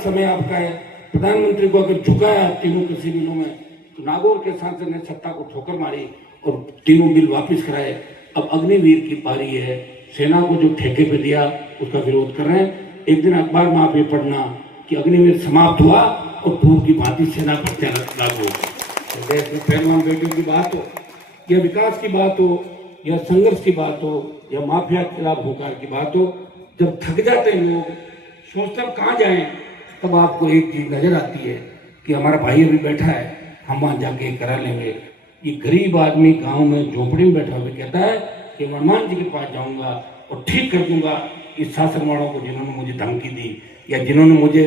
समय आपका है। प्रधानमंत्री को अगर झुकाया तीनों कृषि बिलों में, तो नागौर के सांसद ने सत्ता को ठोकर मारी और तीनों बिल वापस कराए। अब अग्निवीर की पारी है, सेना को जो ठेके पे दिया उसका विरोध कर रहे हैं। एक दिन अखबार में आप ये पढ़ना कि अग्निवीर समाप्त हुआ और पूर्व की भांति सेना भर्तियां लागू हो गई। देश में पहलवान बेटियों की बात हो या विकास की बात हो या संघर्ष की बात हो या माफिया के खिलाफ हुंकार की बात हो, जब थक जाते हैं लोग, सोचते हम कहाँ जाएं, तब आपको एक चीज नजर आती है कि हमारा भाई अभी बैठा है, हम वहां जाके करा लेंगे। ये गरीब आदमी गांव में झोपड़ी में बैठा हुआ कहता है कि हनुमान जी के पास जाऊंगा और ठीक कर दूंगा इस शासन वालों को जिन्होंने मुझे धमकी दी या जिन्होंने मुझे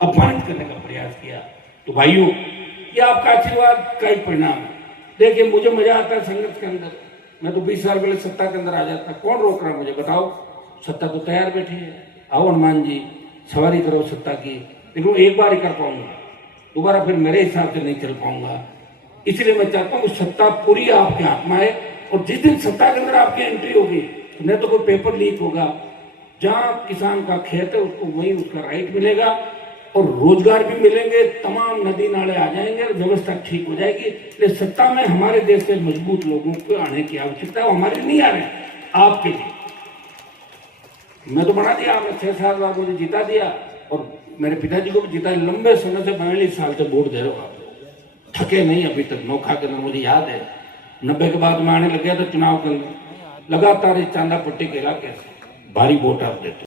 अपमानित करने का प्रयास किया। तो भाइयों, ये आपका आशीर्वाद का ही परिणाम है। देखिए, मुझे मजा आता है संघर्ष के अंदर। मैं तो 20 साल पहले सत्ता के अंदर आ जाता, कौन रोक रहा मुझे बताओ? सत्ता तो तैयार बैठी है, आओ हनुमान जी सवारी करो सत्ता की। लेकिन एक बार ही कर पाऊंगा, दोबारा फिर मेरे हिसाब से नहीं चल पाऊंगा। इसलिए मैं चाहता हूँ सत्ता पूरी आपके हाथ में है, और जिस दिन सत्ता के अंदर आपकी एंट्री होगी, न तो कोई पेपर लीक होगा, जहाँ किसान का खेत है उसको वहीं उसका राइट मिलेगा और रोजगार भी मिलेंगे, तमाम नदी नाले आ जाएंगे और व्यवस्था ठीक हो जाएगी। इसलिए सत्ता में हमारे देश से मजबूत लोगों को आने की आवश्यकता है, वो हमारे नहीं आ रहे हैं, आपके लिए। मैं तो बना दिया, आपने 6 साल बाद मुझे जिता दिया और मेरे पिताजी को भी जिता। लंबे समय से 42 साल से वोट दे रहे हो आप, थके नहीं अभी तक। नौखा के अंदर मुझे याद है 90 के बाद मैं आने लग गया था चुनाव करने, लगातार इस चांदा पट्टी के इलाके से भारी वोट आप देते।